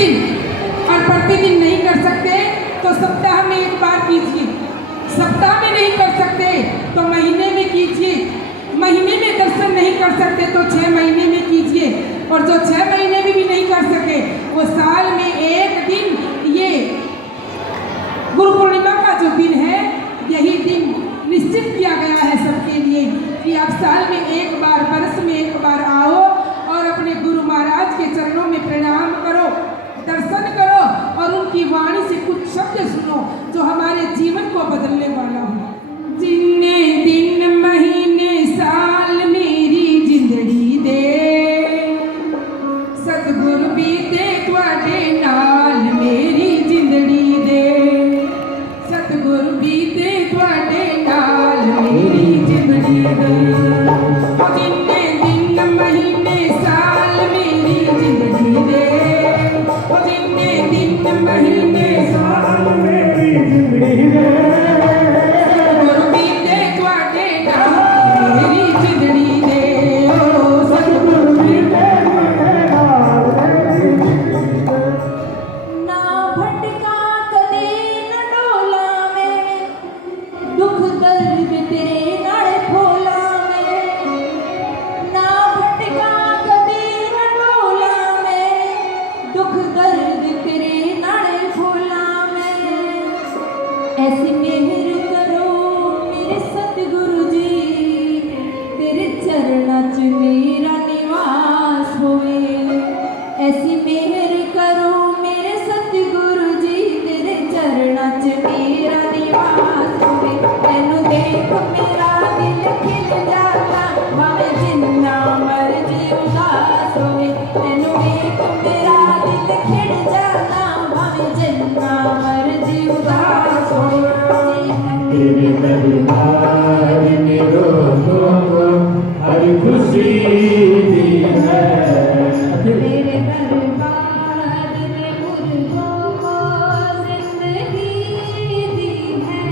प्रतिदिन, और प्रतिदिन नहीं कर सकते तो सप्ताह में एक बार कीजिए, सप्ताह में नहीं कर सकते तो महीने में कीजिए, महीने में दर्शन नहीं कर सकते तो 6 महीने में कीजिए, और जो 6 महीने में भी नहीं कर सके वो साल में एक दिन, ये गुरु पूर्णिमा का जो दिन है, यही दिन निश्चित किया गया है सबके लिए कि आप साल में एक बार, वर्ष में एक बार आओ और अपने गुरु महाराज के चरणों में प्रणाम करो, दर्शन करो और उनकी वाणी से कुछ शब्द सुनो जो हमारे जीवन को बदलने वाला हो। जिन्ने दिन महीने साल मेरी जिंदड़ी दे, सतगुरु बीते तुहाडे नाल मेरी जिंदड़ी दे, सतगुरु बीते तुहाडे नाल मेरी जिंदड़ी दे। जिन्ने दिन महीने साल मेरी जिंदड़ी दे, जिन्ने दिन महीने साल मेरी जिंदड़ी दे, सतगुरु बीते तुहाडे नाल मेरी जिंदड़ी दे, सतगुरु बीते तुहाडे नाल मेरी जिंदड़ी दे। ना भटका कदे न डोला में, दुख दर्द तेरे नाल भोला में, ना भटका कदे न डोला में, दुख दर्द तेरे नाल भोला में। ऐसी मेहर करो मेरे सतगुरु जी, तेरे चरणा च मेरा निवास होवे। ऐसी मेहर करो मेरे सतगुरु जी, तेरे चरणा च मेरा निवास होवे। तैनू देख मेरा दिल खिल जाता, भावें जिन्ना मर्जी उदास होवे। तैनू देख मेरा दिल खिल जाता, भावें जिन्ना मर्जी उदास होवे। तेरे दरबार में रोज़ों हर खुशी दी है, तेरे दरबार में मुर्दों को जिंदगी दी है,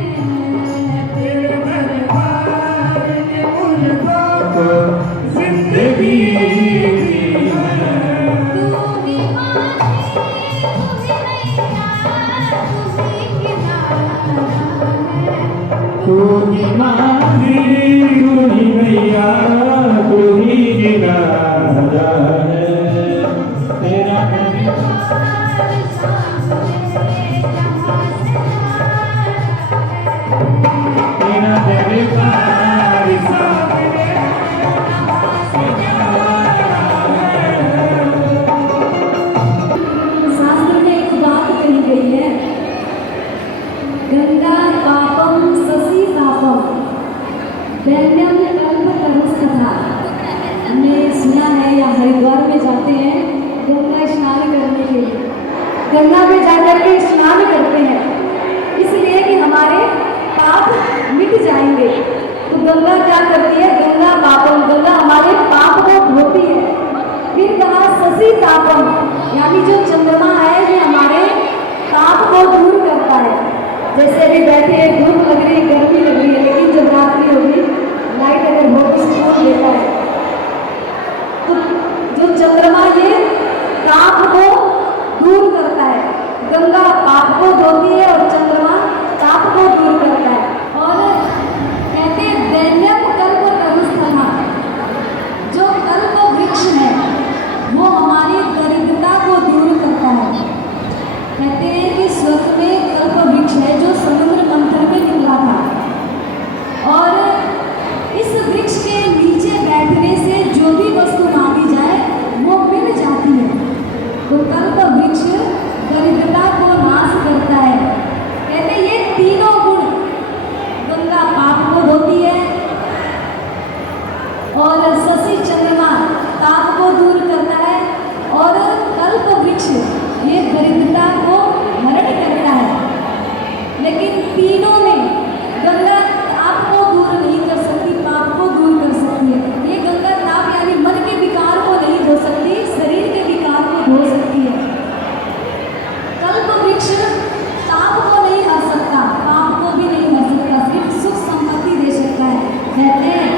तेरे दरबार में मुर्दों को जिंदगी दी है। तू ही माही तू ही नैया तू ही किनारा है। तू ही माही तू ही मैया तू ही किनारा है। तेरा दरबार सामने जहाँ से तेरा दरबार सामने शास्त्र में एक बात कही गई है, गंगा पापम शशि पापम दैन्यम कल्पतरुस्तथा। हमने सुना है या हरिद्वार में जाते हैं गंगा स्नान करने के लिए, गंगा में जाकर के स्नान करते हैं इसलिए कि हमारे पाप मिट जाएंगे। तो गंगा क्या करती है? गंगा पापम, गंगा हमारे पाप को धोती है। फिर कहा शशि तापम, यानी जो चंद्रमा है ये हमारे पाप को दूर करता है। जैसे अभी बैठे हैं, धूप लग रही है, गर्मी लग रही है, लेकिन जब रात्रि होगी लाइट अगर हो तो सुकून देता है। तो जो चंद्रमा ये पाप को दूर करता है, गंगा पाप को धोती है और चंद्रमा पाप को दूर करता है। और कहते हैं दैन्यम कल्प तरुस्तथा, जो कल्प वृक्ष है वो हमारी दरिद्रता को दूर करता है। कहते हैं कि स्वर्ग में कल्प वृक्ष है जो समुद्र मंथन में निकला था, और इस वृक्ष के नीचे बैठने से जो भी वस्तु मांगी जाए वो मिल जाती है। तो कल्प वृक्ष दरिद्रता को नाश करता है। कहते हैं ये तीनों गुण, गंगा पाप को धोती है और शशि चंद्रमा ताप को दूर करता है और कल्प वृक्ष ये दरिद्रता को हरण करता है। लेकिन तीनों में गंगा ताप को दूर नहीं कर सकती, पाप को दूर कर सकती है। ये गंगा ताप यानी मन के विकार को नहीं धो सकती, शरीर के विकार को धो सकती है। कल्प वृक्ष ताप को नहीं हर सकता, पाप को भी नहीं हर सकता, सिर्फ सुख संपत्ति दे सकता है। कहते हैं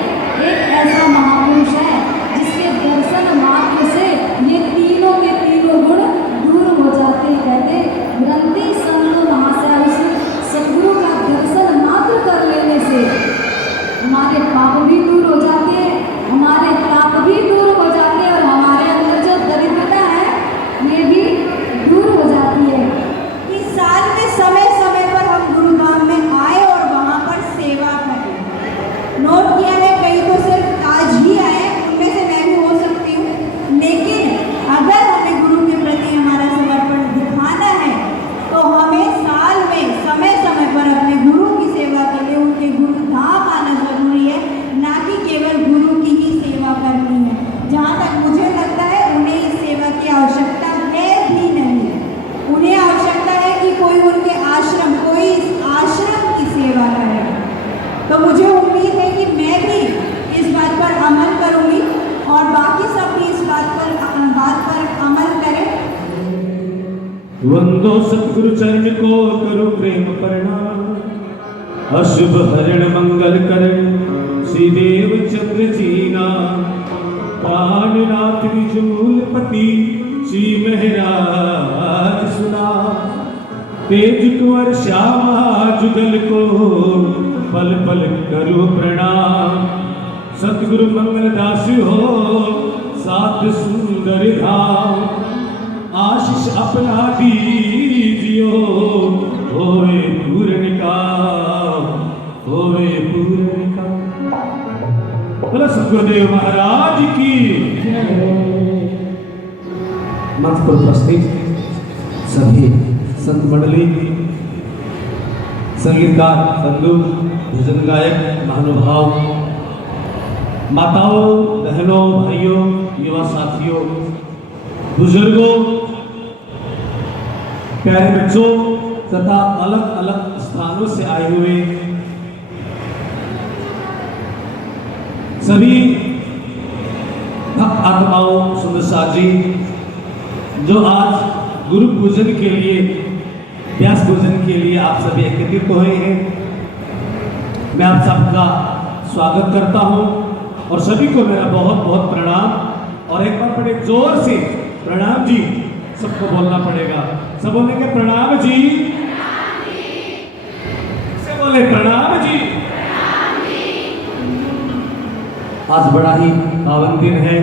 एक ऐसा महापुरुष है जिसके दर्शन मात्र से ये तीनों के तीनों गुण दूर हो जाते वंदो सतगुरु चरण को करो प्रेम प्रणाम। अशुभ हरण मंगल करण श्री देव चंद्र जीना। प्राणनाथ त्रिशूलपति श्री महराज सुना। तेज कुंवर श्यामा जुगल को पल पल करो प्रणाम। सतगुरु मंगल दास हो सात सुंदर धाम। आशीष अपना दीजियो होवे पूर्ण का, होवे पूर्ण का। बोलो सतगुरुदेव महाराज की। मंच पर उपस्थित सभी संत मंडली, संगीतकार बंधु, भजन गायक महानुभाव, माताओं, बहनों, भाइयों, युवा साथियों, बुजुर्गों, प्यारे बच्चों तथा अलग अलग स्थानों से आए हुए सभी भक्त आत्माओं, सुंदर साजी जो आज गुरु पूजन के लिए, व्यास पूजन के लिए आप सभी एकत्रित हुए हैं, मैं आप सबका स्वागत करता हूं और सभी को मेरा बहुत बहुत प्रणाम। और एक बार बड़े जोर से प्रणाम जी सबको बोलना पड़ेगा। सब बोलेंगे प्रणाम जी, से बोले प्रणाम जी। आज बड़ा ही पावन दिन है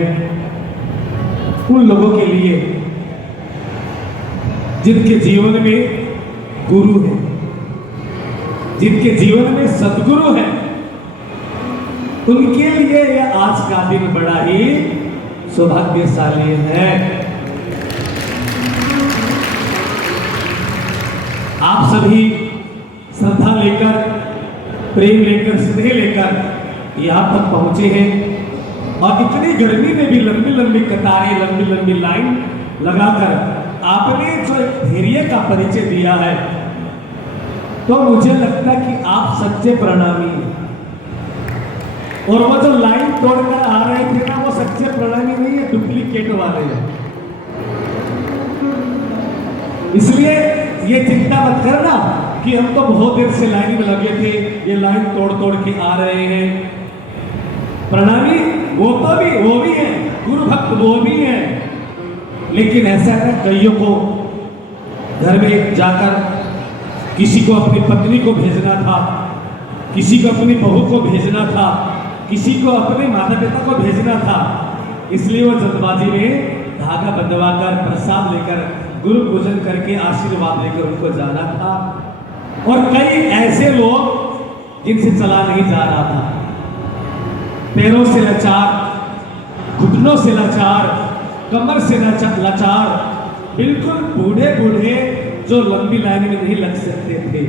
उन लोगों के लिए जिनके जीवन में गुरु है, जिनके जीवन में सद्गुरु है। उनके लिए यह आज का दिन बड़ा ही सौभाग्यशाली है। आप सभी श्रद्धा लेकर, प्रेम लेकर, स्नेह लेकर यहाँ तक पहुंचे हैं और इतनी गर्मी में भी लंबी लंबी कतारें, लंबी लंबी लाइन लगाकर आपने जो एक धैर्य का परिचय दिया है, तो मुझे लगता है कि आप सच्चे प्रणामी हैं। और वो जो लाइन तोड़कर आ रहे थे ना, वो सच्चे प्रणामी नहीं है, डुप्लीकेट वाले हैं। इसलिए ये चिंता मत करना कि हम तो बहुत देर से लाइन में लगे थे, ये लाइन तोड़ तोड़ के आ रहे हैं। प्रणामी वो भी है, गुरु भक्त वो भी है। लेकिन ऐसा है कईयों को घर में जाकर किसी को अपनी पत्नी को भेजना था, किसी को अपनी बहू को भेजना था, किसी को अपने माता पिता को भेजना था, इसलिए वो जल्दबाजी में धागा बंधवाकर प्रसाद लेकर गुरु पूजन करके आशीर्वाद लेकर उनको जाना था। और कई ऐसे लोग जिनसे चला नहीं जा रहा था, पैरों से लाचार, घुटनों से लाचार, कमर से लाचार, बिल्कुल बूढ़े बूढ़े जो लंबी लाइन में नहीं लग सकते थे।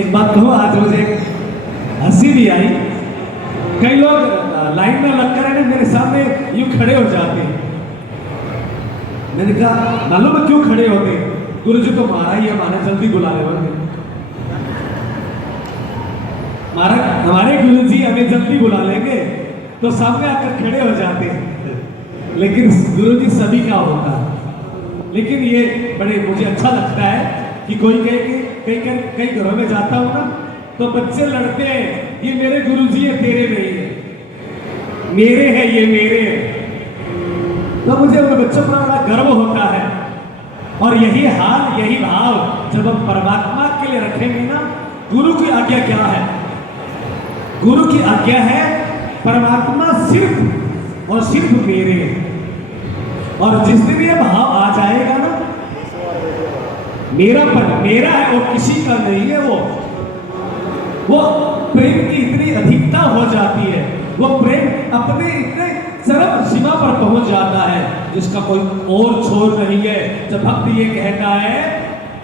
एक बात कहूं, आज मुझे हंसी भी आई। कई लोग लाइन में लगकर मेरे सामने यूं खड़े हो जाते हैं। मैंने कहा मालूम है क्यों खड़े होते? गुरु जी को मारा ही है, मारा जल्दी बुला रहे होंगे। हमारे गुरु जी हमें जल्दी बुला लेंगे तो सामने आकर खड़े हो जाते हैं। लेकिन गुरु जी सभी का होता है। लेकिन ये बड़े मुझे अच्छा लगता है कि कोई कई घरों में जाता हूँ ना, तो बच्चे लड़ते हैं, ये मेरे गुरुजी है, तेरे नहीं है, मेरे हैं, ये मेरे हैं। तो मुझे उन बच्चों पर बड़ा गर्व होता है। और यही हाल, यही भाव जब हम परमात्मा के लिए रखेंगे ना, गुरु की आज्ञा क्या है? गुरु की आज्ञा है परमात्मा सिर्फ और सिर्फ मेरे हैं। और जिस दिन ये भाव आ जाएगा ना, मेरा पर मेरा है, वो किसी का नहीं है, वो प्रेम की इतनी अधिकता हो जाती है, वो प्रेम अपने इतने चरम सीमा पर पहुंच जाता है जिसका कोई और छोर नहीं है। जब भक्त ये कहता है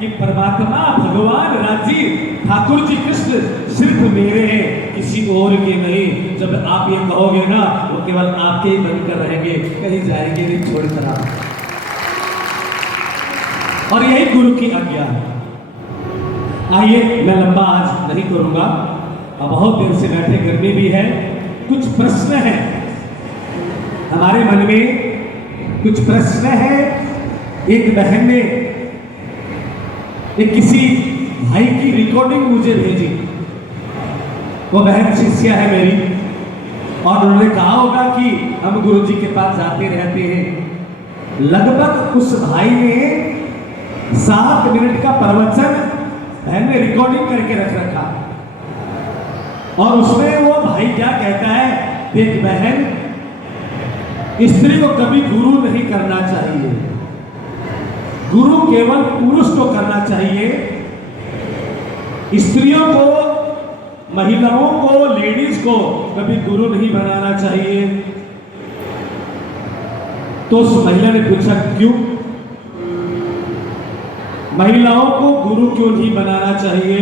कि परमात्मा भगवान राजीव ठाकुर जी कृष्ण सिर्फ मेरे हैं, किसी और के नहीं। जब आप ये कहोगे ना, वो केवल आपके ही बनकर रहेंगे, कहीं जाएंगे नहीं छोड़कर आप। और यही गुरु की आज्ञा है। आइए, मैं लंबा आज नहीं करूंगा, अब बहुत देर से बैठे, गर्मी भी है। कुछ प्रश्न है हमारे मन में, कुछ प्रश्न है एक बहन ने एक किसी भाई की रिकॉर्डिंग मुझे भेजी। वो बहन शिष्या है मेरी, और उन्होंने कहा होगा कि हम गुरुजी के पास जाते रहते हैं। लगभग उस भाई ने 7 मिनट का प्रवचन बहन ने रिकॉर्डिंग करके रख रखा, और उसमें वो भाई क्या कहता है, देख बहन, स्त्री को कभी गुरु नहीं करना चाहिए, गुरु केवल पुरुष को करना चाहिए। स्त्रियों को, महिलाओं को, लेडीज को कभी गुरु नहीं बनाना चाहिए। तो उस महिला ने पूछा क्यों, महिलाओं को गुरु क्यों नहीं बनाना चाहिए?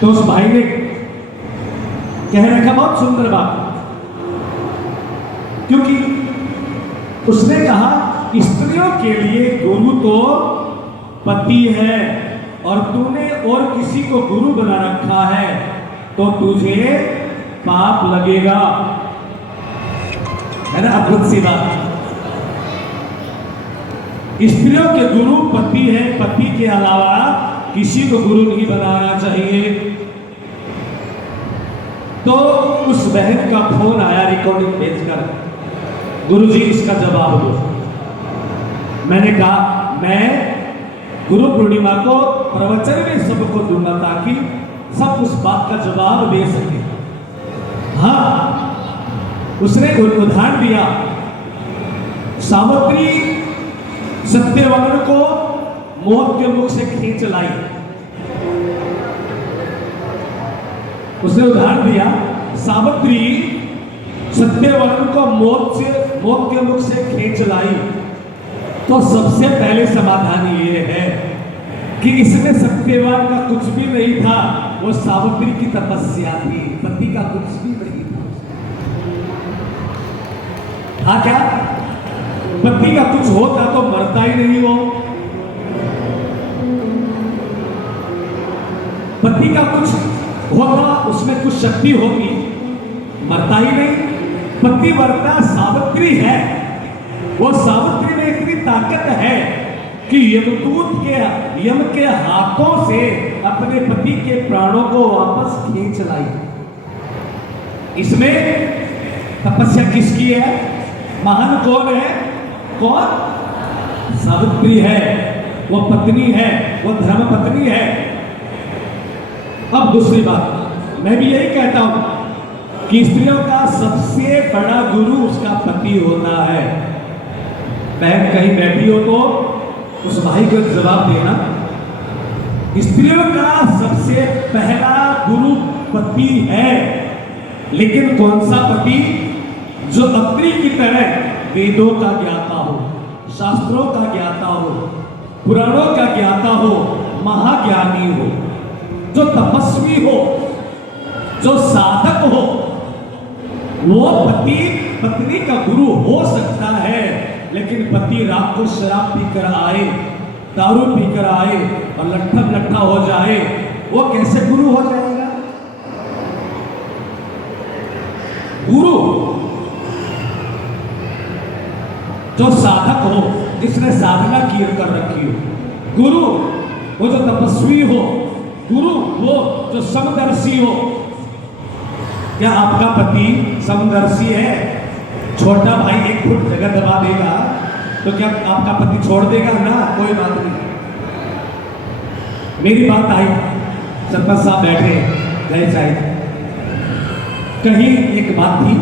तो उस भाई ने कह रखा बहुत सुंदर बात, क्योंकि उसने कहा स्त्रियों के लिए गुरु तो पति है, और तूने और किसी को गुरु बना रखा है तो तुझे पाप लगेगा। है ना अद्भुत सी बात। स्त्रियों के गुरु पति है, पति के अलावा किसी को गुरु नहीं बनाना चाहिए। तो उस बहन का फोन आया रिकॉर्डिंग भेजकर, गुरुजी इसका जवाब दो। मैंने कहा मैं गुरु पूर्णिमा को प्रवचन में सबको दूंगा ताकि सब उस बात का जवाब दे सके। हाँ, उसने उदाहरण दिया, सावित्री सत्यवान को मौत के मुख से खींच लाई। उसने उदाहरण दिया, सावित्री सत्यवान को मौत के मुख से खींच लाई। तो सबसे पहले समाधान ये है कि इसमें सत्यवान का कुछ भी नहीं था, वो सावित्री की तपस्या थी, पति का कुछ भी नहीं था। हाँ क्या पति का कुछ होता तो मरता ही नहीं वो, पति का कुछ होता, उसमें कुछ शक्ति होती, मरता ही नहीं। पति मरता, सावित्री है, वो सावित्री में इतनी ताकत है कि यम के हाथों से अपने पति के प्राणों को वापस खींच लाई। इसमें तपस्या किसकी है? महान कौन है? कौन? सावित्री है, वो पत्नी है, वो धर्म पत्नी है। अब दूसरी बात, मैं भी यही कहता हूं कि स्त्रियों का सबसे बड़ा गुरु उसका पति होता है। बहन कहीं बैठी हो तो उस भाई को जवाब देना, स्त्रियों का सबसे पहला गुरु पति है। लेकिन कौन सा पति? जो अत्रि की तरह वेदों का ज्ञाता हो, शास्त्रों का ज्ञाता हो, पुराणों का ज्ञाता हो, महाज्ञानी हो, जो तपस्वी हो, जो साधक हो, वो पति पत्नी का गुरु हो सकता है। लेकिन पति रात को शराब पीकर आए, दारू पीकर आए और लट्ठा हो जाए, वो कैसे गुरु हो जाएगा? गुरु जो साधक हो, जिसने साधना की कर रखी हो, गुरु वो जो तपस्वी हो, गुरु वो जो समदर्शी हो। क्या आपका पति समदर्शी है? छोटा भाई 1 फुट जगह दबा देगा तो क्या आपका पति छोड़ देगा? ना, कोई बात नहीं। मेरी बात आई, सरपंच साहब बैठे गए चाहे, कहीं एक बात थी,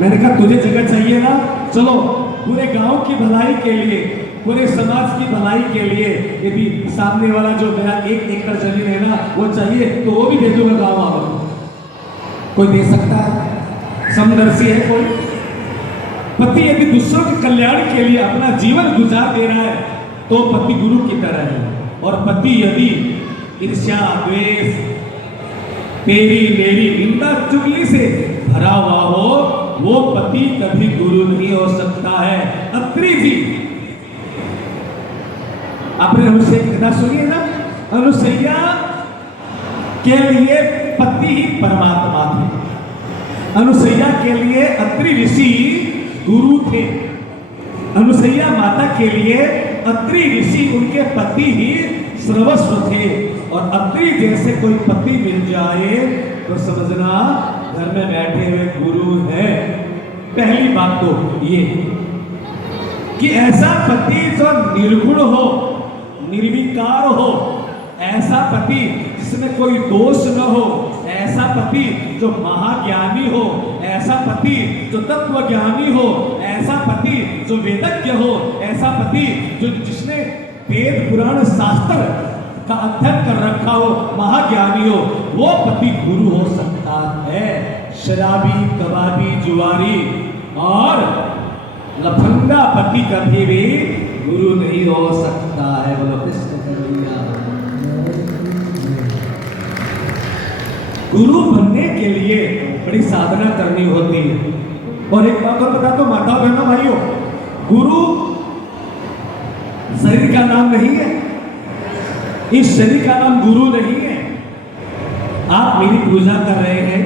मैंने कहा तुझे जगह चाहिए ना, चलो पूरे गांव की भलाई के लिए, पूरे समाज की भलाई के लिए, यदि सामने वाला जो मेरा 1 एकड़ जमीन है ना वो चाहिए तो वो भी दे दूंगा गाँव वालों को। कोई दे सकता है? समदर्शी है कोई? पति यदि दूसरों के कल्याण के लिए अपना जीवन गुजार दे रहा है तो पति गुरु की तरह है। और पति यदि ईर्ष्या, द्वेष, तेरी मेरी निंदा चुगली से भरा हुआ हो, वो पति कभी गुरु नहीं हो सकता है। अत्रि जी, आपने अनुसैया की कथा सुनी है ना? अनुसैया के लिए पति ही परमात्मा थे। अनुसैया के लिए अत्रि ऋषि गुरु थे। अनुसैया माता के लिए अत्रि ऋषि उनके पति ही सर्वस्व थे, और अत्रि जैसे कोई पति मिल जाए तो समझना घर में बैठे हुए गुरु है। पहली बात तो ये कि ऐसा पति जो निर्गुण हो, निर्विकार हो, ऐसा पति जिसमें कोई दोष न हो, ऐसा पति जो महाज्ञानी हो, ऐसा पति जो तत्वज्ञानी हो, ऐसा पति जो वेदज्ञ हो, ऐसा पति जो जिसने वेद पुराण शास्त्र का अध्ययन कर रखा हो, महाज्ञानी हो, वो पति गुरु हो सकता है। शराबी, कबाबी, जुआरी और लफंगा पति कभी भी गुरु नहीं हो सकता है। बोलो कृष्ण कन्हैया। गुरु बनने के लिए बड़ी साधना करनी होती है। और एक बात और बता दो माता बहनों भाइयों, गुरु शरीर का नाम नहीं है, इस शरीर का नाम गुरु नहीं है। आप मेरी पूजा कर रहे हैं,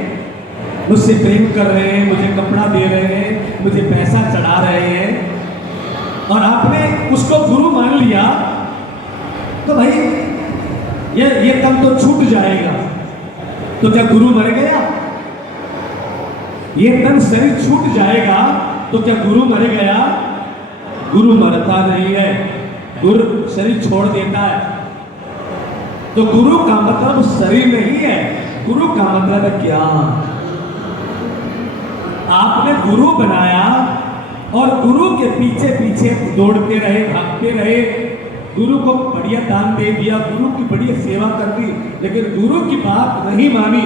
मुझसे प्रेम कर रहे हैं, मुझे कपड़ा दे रहे हैं, मुझे पैसा चढ़ा रहे हैं, और आपने उसको गुरु मान लिया, तो भाई ये तन तो छूट जाएगा। तो क्या गुरु मर गया? ये तन शरीर छूट जाएगा तो क्या गुरु मर गया? गुरु मरता नहीं है, गुरु शरीर छोड़ देता है। तो गुरु का मतलब शरीर नहीं है, गुरु का मतलब है ज्ञान। आपने गुरु बनाया और गुरु के पीछे पीछे दौड़ते रहे, भागते रहे, गुरु को बढ़िया दान दे दिया, गुरु की बढ़िया सेवा कर दी, लेकिन गुरु की बात नहीं मानी,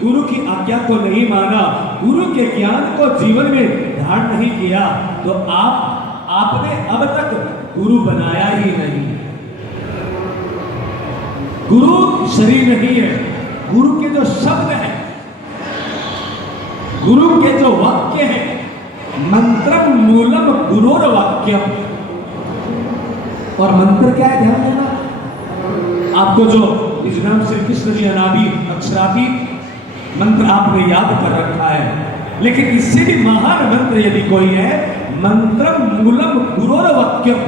गुरु की आज्ञा को नहीं माना, गुरु के ज्ञान को जीवन में धारण नहीं किया, तो आपने अब तक गुरु बनाया ही नहीं। गुरु शरीर नहीं है, गुरु के जो शब्द है, गुरु के जो वाक्य है, मंत्रम मूलम गुरोर वाक्यम। और मंत्र क्या है, ध्यान देना। आपको जो इस नाम श्री कृष्ण जी अनादि अक्षरातीत मंत्र आपने याद कर रखा है, लेकिन इससे भी महान मंत्र यदि कोई है, मंत्रम मूलम गुरोर वाक्यम।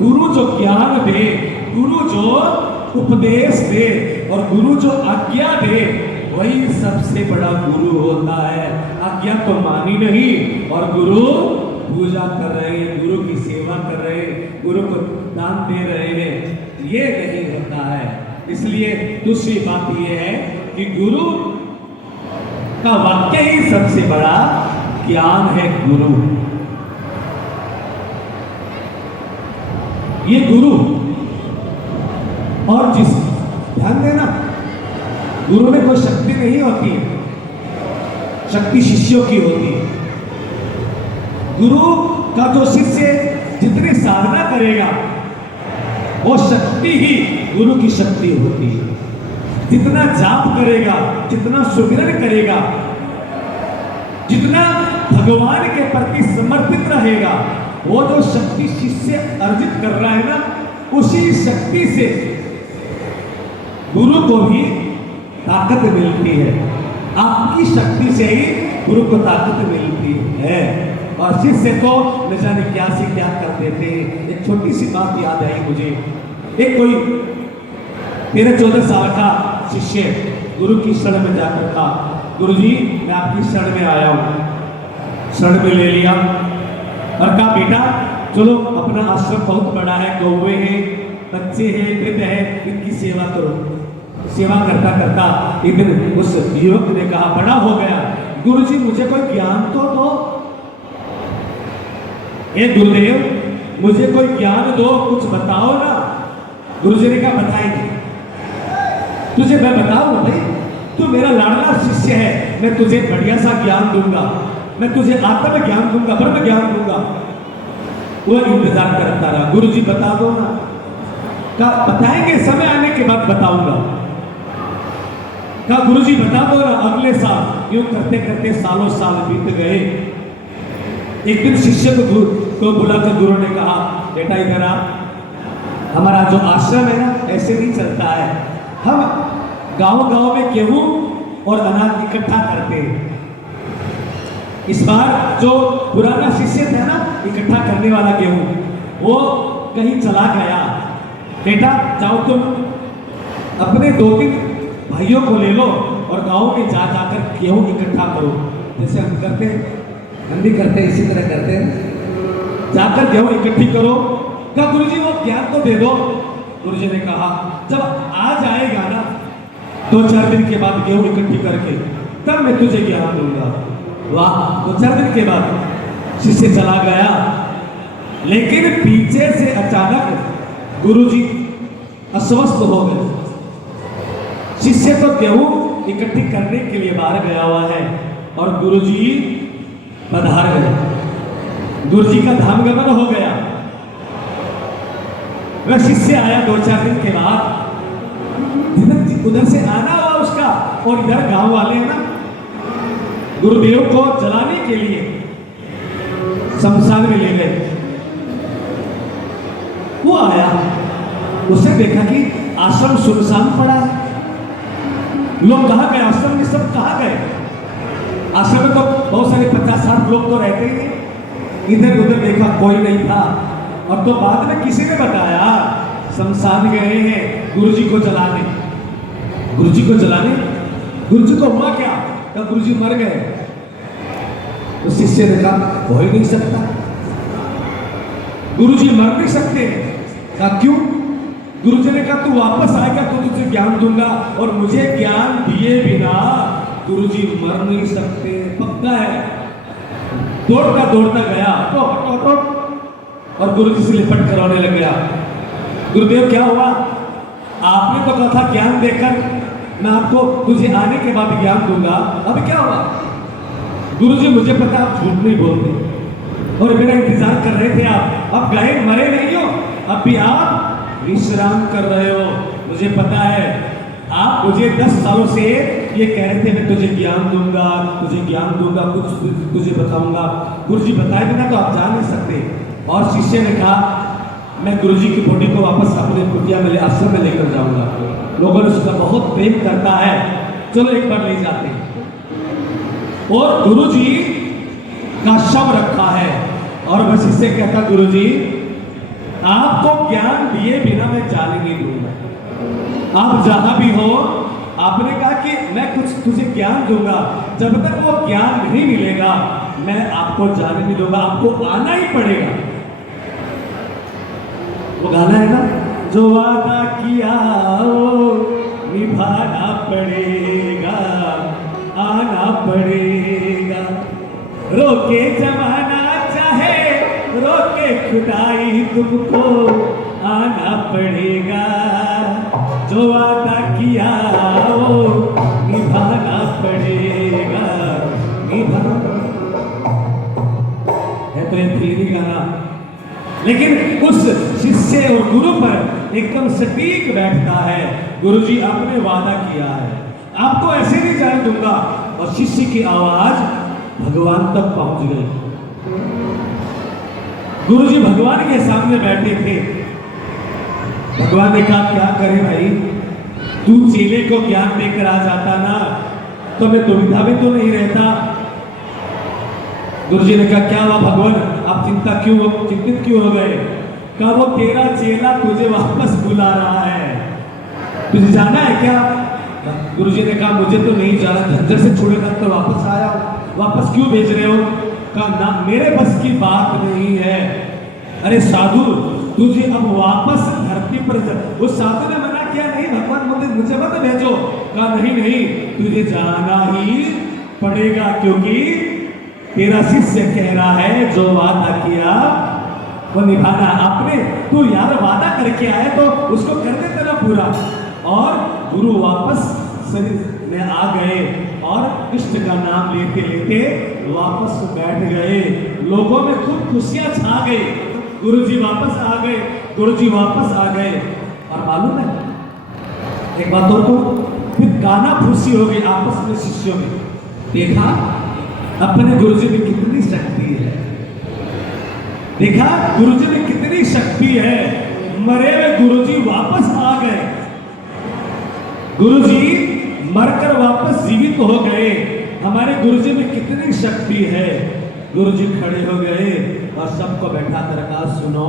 गुरु जो ज्ञान दे, गुरु जो उपदेश दे और गुरु जो आज्ञा दे, वही सबसे बड़ा गुरु होता है। आज्ञा को मानी नहीं और गुरु पूजा कर रहे हैं, गुरु की सेवा कर रहे हैं, गुरु को दान दे रहे हैं, ये नहीं होता है। इसलिए दूसरी बात यह है कि गुरु का वाक्य ही सबसे बड़ा ज्ञान है। गुरु, ये गुरु, और जिस ध्यान देना, गुरु में कोई शक्ति नहीं होती है, शक्ति शिष्यों की होती है। गुरु का जो शिष्य जितनी साधना करेगा वो शक्ति ही गुरु की शक्ति होती है। जितना जाप करेगा, जितना सुमिरन करेगा, जितना भगवान के प्रति समर्पित रहेगा, वो जो शक्ति शिष्य अर्जित कर रहा है ना, उसी शक्ति से गुरु को भी ताकत मिलती है। आपकी शक्ति से ही गुरु को ताकत मिलती है। और शिष्य को न जाने क्या से क्या करते थे। एक छोटी सी बात याद आई मुझे। एक कोई 13-14 साल का शिष्य गुरु की शरण में जाकर कहा, गुरुजी मैं आपकी शरण में आया हूँ। शरण में ले लिया और कहा, बेटा चलो अपना आश्रम बहुत बड़ा है, गौवे हैं, बच्चे हैं, वृद्ध हैं, इनकी सेवा करो। सेवा करता करता एक दिन उस युवक ने कहा, बड़ा हो गया, गुरुजी मुझे कोई ज्ञान तो दो। हे गुरुदेव मुझे कोई ज्ञान दो, कुछ बताओ ना। गुरुजी ने कहा, बताएंगे तुझे, मैं बताऊं भाई, तू मेरा लाडला शिष्य है, मैं तुझे बढ़िया सा ज्ञान दूंगा, मैं तुझे आत्म ज्ञान दूंगा, ब्रह्म ज्ञान दूंगा। वो इंतजार करता रहा, गुरुजी बता दो ना। कहा बताएंगे, समय आने के बाद बताऊंगा। कहा गुरुजी बता दो ना अगले साल। यूं करते करते सालों साल बीत गए। एक दिन शिष्य को बुलाकर गुरु ने कहा, बेटा इधर आ, हमारा जो आश्रम है ना ऐसे नहीं चलता है। हम गांव गांव में गेहूं और अनाज इकट्ठा करते हैं, इस बार जो पुराना शिष्य था ना इकट्ठा करने वाला गेहूं, वो कहीं चला गया। बेटा जाओ तुम अपने 2-3 भाइयों को ले लो और गांव में जा जाकर गेहूं इकट्ठा करो, जैसे हम करते हैं, हम भी करते हैं, इसी तरह करते हैं। जाकर गेहूं इकट्ठी करो। कहा गुरुजी वो ज्ञान तो दे दो। गुरुजी ने कहा जब आ जाएगा ना 2-4 दिन के बाद गेहूं इकट्ठी करके, तब मैं तुझे ज्ञान दूंगा। वाह, 2-4 दिन के बाद शिष्य चला गया, लेकिन पीछे से अचानक गुरुजी अस्वस्थ हो गए। शिष्य तो गेहूं इकट्ठी करने के लिए बाहर गया हुआ है और गुरुजी पधार गए। गुरुजी का धामगमन हो गया। वह शिष्य आया 2-4 दिन के बाद, उधर से आना हुआ उसका, और इधर गांव वाले हैं ना गुरुदेव को जलाने के लिए शमशान में ले गए। वो आया, उसने देखा कि आश्रम सुनसान पड़ा है। लोग कहाँ गए? आश्रम में सब कहाँ गए? आश्रम में तो बहुत सारे 50-60 लोग तो रहते ही। इधर उधर देखा कोई नहीं था, और तो बाद में किसी ने बताया शमशान गए हैं गुरुजी को जलाने। गुरुजी को जलाने? गुरुजी को हुआ क्या? कहा गुरुजी मर गए। तो शिष्य ने कहा हो ही नहीं सकता, गुरुजी मर नहीं सकते। कहा क्यों? गुरुजी ने कहा तू वापस आएगा तो तुझे ज्ञान दूंगा, और मुझे ज्ञान दिए बिना गुरुजी मर नहीं सकते, पक्का है। दौड़ता दौड़ता गया तो और गुरुजी से लिपट कर रोने लग गया। गुरुदेव क्या हुआ? आपने तो कहा था ज्ञान देकर मैं आपको तुझे आने के बाद ज्ञान दूंगा, अब क्या हुआ? गुरुजी मुझे पता आप झूठ नहीं बोलते और मेरा इंतजार कर रहे थे आप, अब गए मरे नहीं हो, अब भी आप विश्राम कर रहे हो। मुझे पता है आप मुझे 10 सालों से ये कह रहे थे मैं तुझे ज्ञान दूंगा, तुझे ज्ञान दूंगा, कुछ तुझे बताऊंगा। गुरुजी बताए बिना तो आप जा नहीं सकते। और शिष्य ने कहा मैं गुरुजी की बॉडी को वापस अपने कुटिया में आश्रम में लेकर जाऊंगा। लोगों ने सोचा बहुत प्रेम करता है, चलो एक बार ले जाते हैं। और गुरुजी का शव रखा है और वह शिष्य कहता गुरुजी आपको ज्ञान दिए बिना मैं जाने नहीं दूंगा। आप जहां भी हो, आपने कहा कि मैं कुछ तुझे ज्ञान दूंगा, जब तक वो ज्ञान नहीं मिलेगा मैं आपको जाने नहीं दूंगा, आपको आना ही पड़ेगा। वो गाना है ना, जो वादा किया वो निभाना पड़ेगा, आना पड़ेगा। रोके जमाना चाहे रोके खुदाई तुमको आना पड़ेगा, जो वादा किया वो निभाना पड़ेगा, निभाना है। तो ये फिल्मी गाना, लेकिन उस शिष्य और गुरु पर एकदम सटीक बैठता है। गुरुजी आपने वादा किया है, आपको ऐसे नहीं जाने दूंगा। और शिष्य की आवाज भगवान तक पहुंच गई। गुरुजी भगवान के सामने बैठे थे। भगवान ने कहा क्या करे भाई, तू चेले को ज्ञान देकर आ जाता ना तो मैं दुविधा में तो नहीं रहता। गुरुजी ने कहा क्या हुआ भगवान, आप चिंतित क्यों हो गए? कहा वो तेरा चेला तुझे वापस बुला रहा है, तुझे जाना है क्या? गुरुजी ने कहा मुझे तो नहीं जाना, झंझट से छुड़ेगा तो वापस आया, वापस क्यों भेज रहे हो? कहा ना मेरे बस की बात नहीं है। अरे साधु तुझे अब वापस धरती पर उस साधु ने मना किया नहीं भगवान मुझे मत भेजो। कहा नहीं तुझे जाना ही पड़ेगा, क्योंकि तेरा शिष्य कह रहा है जो वादा किया वो निभाना। आपने तू यार वादा करके आया तो उसको करने देना पूरा। और गुरु वापस शरीर में आ गए और कृष्ण का नाम लेते लेते वापस बैठ गए। लोगों में खूब खुशियां छा गई, गुरुजी वापस आ गए, गुरुजी वापस आ गए। और मालूम है एक बात और को, फिर काना फूसी हो गई आपस में शिष्यों में। देखा अपने गुरुजी में कितनी शक्ति है, देखा गुरुजी में कितनी शक्ति है। मरे हुए गुरुजी वापस आ गए, गुरुजी मरकर वापस जीवित हो गए। हमारे गुरु जी में कितनी शक्ति है। गुरु जी खड़े हो गए और सबको बैठा कर कहा, सुनो,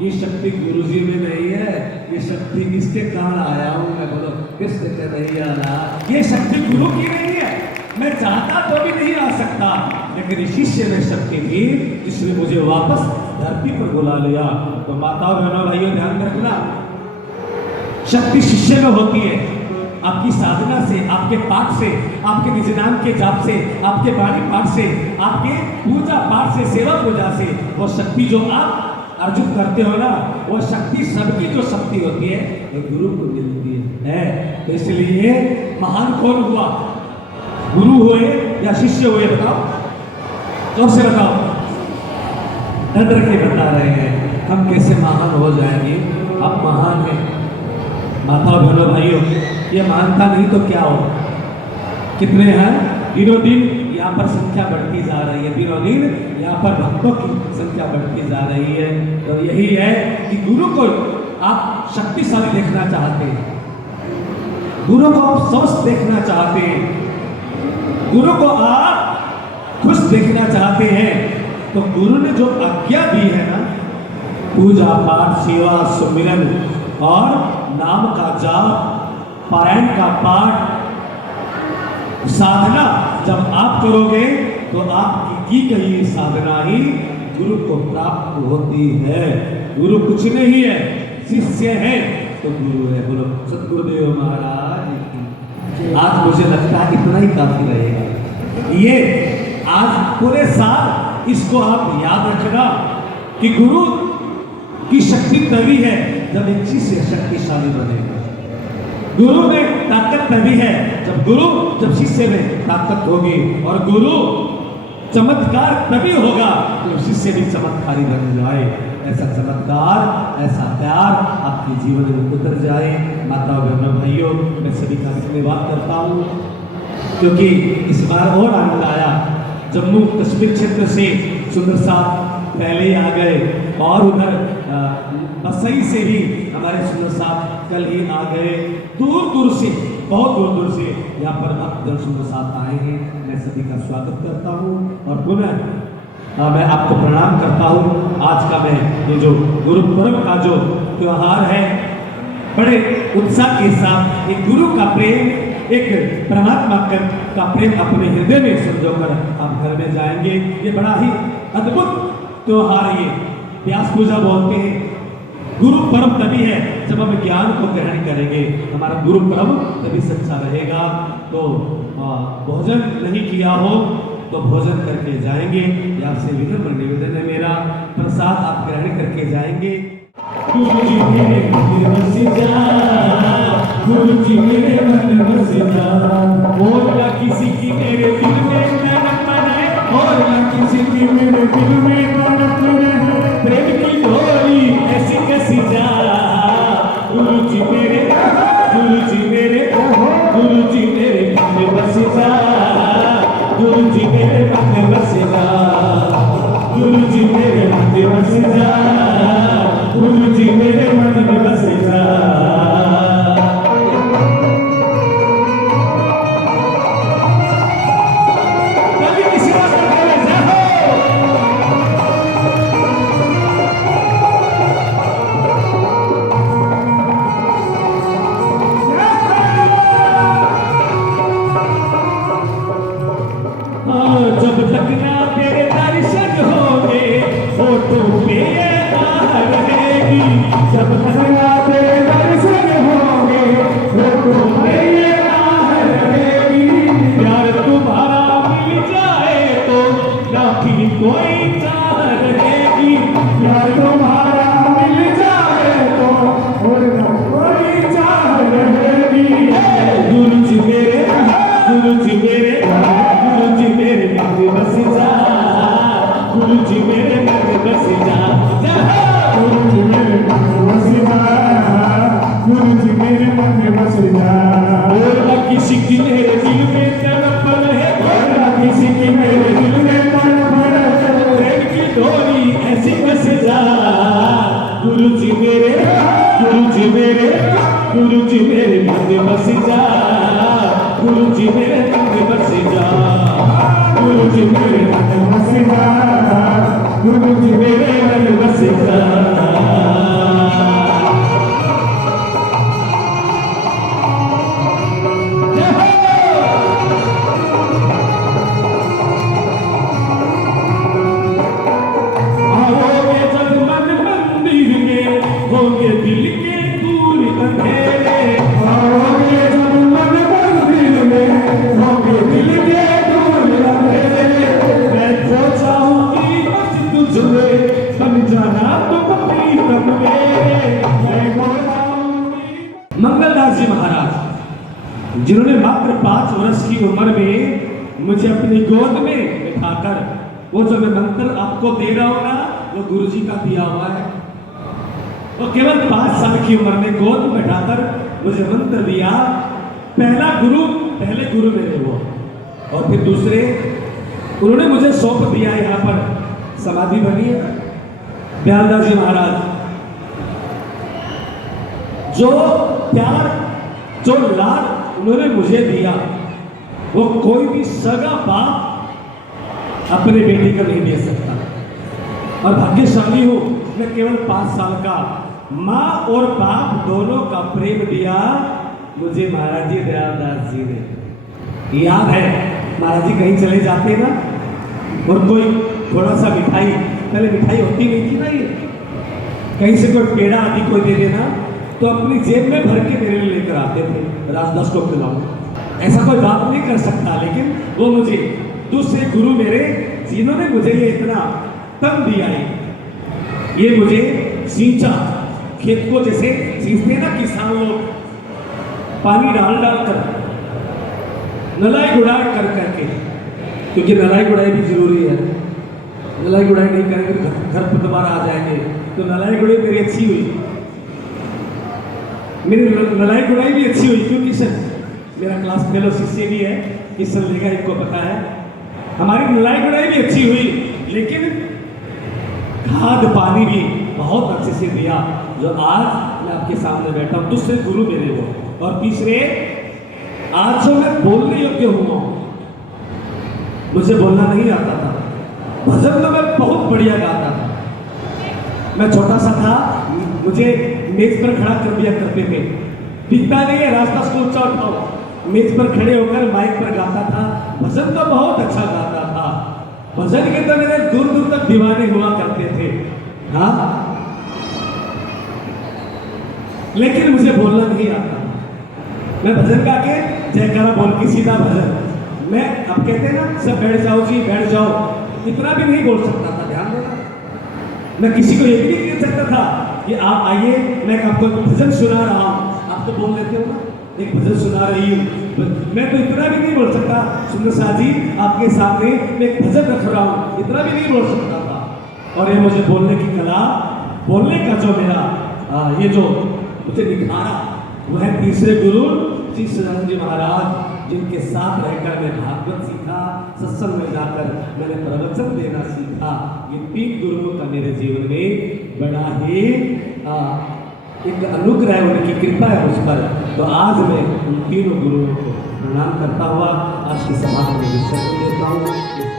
ये शक्ति गुरु जी में नहीं है, ये शक्ति किसके कारण आया हूं मैं, बोलो किसके नहीं आ रहा, ये शक्ति गुरु की नहीं है, मैं चाहता तो भी नहीं आ सकता, लेकिन शिष्य में शक्ति थी जिसने मुझे वापस धरती पर बुला लिया। तो माताओं बहनों भाइयों ध्यान रखना, शक्ति शिष्य में होती है। आपकी साधना से, आपके पाठ से, आपके निज नाम के जाप से, आपके वाणी पाठ से, आपके पूजा पाठ से, सेवा पूजा से वो शक्ति जो आप अर्जित करते हो ना, वो शक्ति सबकी जो शक्ति होती है वो गुरु को मिलती है। तो इसलिए महान कौन हुआ, गुरु हुए या शिष्य हुए, बताओ, जोर से बताओ, डर के बता रहे हैं हम कैसे महान हो जाएंगे। अब महान है माता बहनों भाइयों, ये मानता नहीं तो क्या हो। कितने हैं दिनों दिन यहाँ पर संख्या बढ़ती जा रही है, दिनों दिन यहाँ पर भक्तों की संख्या बढ़ती जा रही है। तो यही है कि गुरु को आप शक्तिशाली देखना चाहते हैं, गुरु को आप स्वस्थ देखना चाहते हैं, गुरु को आप खुश देखना चाहते हैं, तो गुरु ने जो आज्ञा दी है ना, पूजा पाठ सेवा सुमिरन और नाम का जाप, पारायण का पाठ, साधना जब आप करोगे तो आपकी की गई साधना ही गुरु को प्राप्त होती है। गुरु कुछ नहीं है, शिष्य है तो गुरु है। बोलो सतगुरुदेव महाराज की। आज मुझे लगता है इतना ही काफी रहेगा। ये आज पूरे साल इसको आप याद रखना कि गुरु की शक्ति तभी है जब एक शिष्य शक्तिशाली बनेगा। गुरु में ताकत तभी है जब शिष्य में ताकत होगी, और गुरु चमत्कार तभी होगा जब शिष्य भी चमत्कारी बन जाए। ऐसा चमत्कार, ऐसा प्यार आपके जीवन में उतर जाए। माता बहनों भाइयों, मैं सभी का धन्यवाद करता हूँ, क्योंकि इस बार और आनंद आया। जम्मू कश्मीर क्षेत्र से सुंदर साहब पहले ही आ गए, और उधर बसई से भी हमारे सुंदर साहब कल ही आ गए। दूर दूर से, बहुत दूर दूर से यहाँ पर भक्तजन सुंदर साहब आए हैं। मैं सभी का स्वागत करता हूँ और पुनः मैं आपको प्रणाम करता हूँ। आज का मैं ये जो गुरु पर्व का जो त्योहार है, बड़े उत्साह के साथ एक गुरु का प्रेम, एक परमात्मा का प्रेम अपने हृदय में संजोकर आप घर में जाएंगे। ये बड़ा ही अद्भुत त्योहार, ये व्यास पूजा बोलते हैं। गुरु पर्व तभी है जब हम ज्ञान को ग्रहण करेंगे, हमारा गुरु पर्व तभी सच्चा रहेगा। तो भोजन नहीं किया हो तो भोजन करके जाएंगे, ये आपसे विनम्र निवेदन है मेरा। प्रसाद आप ग्रहण करके जाएंगे। गुरु जी मेरे मन में बस जा, गुरु जी मेरे मन में बस जा, और ना किसी की मेरे दिल में तड़पन है, और ना किसी की मेरे दिल में तड़पन है, प्रेम की डोरी ऐसी कैसी जा। गुरु जी मेरे, गुरु जी मेरे, गुरु जी मेरे मन में बस जा, गुरु जी मेरे मन में बस जा, गुरु जी मेरे मन में बस जा, गुरु जी मेरे मन में बस जा। जब तक ना तेरे दर्शन होंगे होठों पे आह रहेगी, जब तक ना तेरे दर्शन होंगे होठों पे आह रहेगी। प्यार तुम्हारा मिल जाए तो ना फिर कोई चाह रहेगी, प्यार तुम्हारा मिल जाए तो और ना कोई चाह रहेगी। गुरु जी मेरे, गुरु जी मेरे, गुरु जी मेरे मन में बस जा, गुरु जी मेरे मन में बस जा, गुरु जी मेरे मन में बस जा, गुरु जी मेरे मन में बस जा। और ना किसी की मेरे दिल में तड़पन है, और ना किसी की मेरे दिल में तड़पन है, प्रेम की डोरी ऐसी बस जा। गुरु जी मेरे, गुरु जी मेरे, गुरु जी मेरे मन में बस जा, गुरु जी मेरे मन में बस जा। अपनी गोद में बिठाकर, वो जो मैं मंत्र आपको दे रहा हूं ना, वो गुरुजी का दिया हुआ है। वो केवल 5 साल की उम्र में गोद में बैठाकर मुझे मंत्र दिया। पहले गुरु मेरे वो, और फिर दूसरे उन्होंने मुझे सौंप दिया। यहाँ पर समाधि बनी है दयालदास जी महाराज। जो प्यार, जो लाड उन्होंने मुझे दिया, वो कोई भी सगा बाप अपने बेटी को नहीं दे सकता। और भाग्यशाली हूं, मैं केवल 5 साल का माँ और बाप दोनों का प्रेम दिया मुझे महाराज जी दयालदास जी ने। याद है महाराज जी कहीं चले जाते ना, और कोई थोड़ा सा मिठाई, पहले मिठाई होती नहीं थी ना, ये कहीं से कोई पेड़ा आदि कोई दे देना तो अपनी जेब में भर के मेरे लिए लेकर आते थे, राजदास को खिलाओ। ऐसा कोई बात नहीं कर सकता, लेकिन वो मुझे दूसरे गुरु मेरे, जिन्होंने मुझे ये इतना तन दिया है, ये मुझे सींचा। खेत को जैसे सींचते ना किसान लोग, पानी डाल कर, नलाई गुड़ाई कर करके, क्योंकि नलाई गुड़ाई भी जरूरी है। नलाई गुड़ाई नहीं करेंगे तो घर पर दोबारा आ जाएंगे। तो नलाई गुड़ाई मेरी अच्छी हुई, मेरी नलाई गुड़ाई भी अच्छी हुई। क्यों किशन मेरा क्लास फेलो शिष्य भी है, किशन लेगा, इनको पता है। हमारी नलाई गुड़ाई भी अच्छी हुई, लेकिन खाद पानी भी बहुत अच्छे से दिया, जो आज मैं आपके सामने बैठा हूँ। दूसरे गुरु मेरे वो, और तीसरे आज जो मैं बोलने योग्य हुआ। मुझे बोलना नहीं आता था, भजन तो मैं बहुत बढ़िया गाता था। मैं छोटा सा था, मुझे मेज पर खड़ा कर दिया करते थे। दिखता नहीं है, रास्ता से ऊंचा उठाओ, मेज पर खड़े होकर माइक पर गाता था। भजन तो बहुत अच्छा गाता था। भजन के तो मेरे दूर दूर तक दीवाने हुआ करते थे। हाँ, लेकिन मुझे बोलना नहीं आता। मैं भजन गा के जयकारा बोल के सीधा भजन, मैं अब कहते हैं ना सब बैठ जाओ जी बैठ जाओ, इतना भी नहीं बोल सकता था। ध्यान देना, मैं किसी को ये भी नहीं कह सकता था कि आप आइए मैं आपको भजन सुना रहा हूँ। आप तो बोल देते हो ना, एक भजन सुना रही हूँ, मैं तो इतना भी नहीं बोल सकता। सुंदर शाह जी आपके सामने मैं एक भजन रख रहा हूँ, इतना भी नहीं बोल सकता था। और ये मुझे बोलने की कला, बोलने का जो मेरा ये जो मुझे निखारा, वह है तीसरे गुरु श्री सदानंद जी महाराज, जिनके साथ रहकर मैं भागवत सीखा, सत्संग में जाकर मैंने प्रवचन देना सीखा। ये 3 गुरुओं का मेरे जीवन में बड़ा ही एक अनुग्रह है, उनकी कृपा है उस पर। तो आज मैं उन तीनों गुरुओं को प्रणाम करता हुआ आज की समाज में विसर्जन देता हूँ।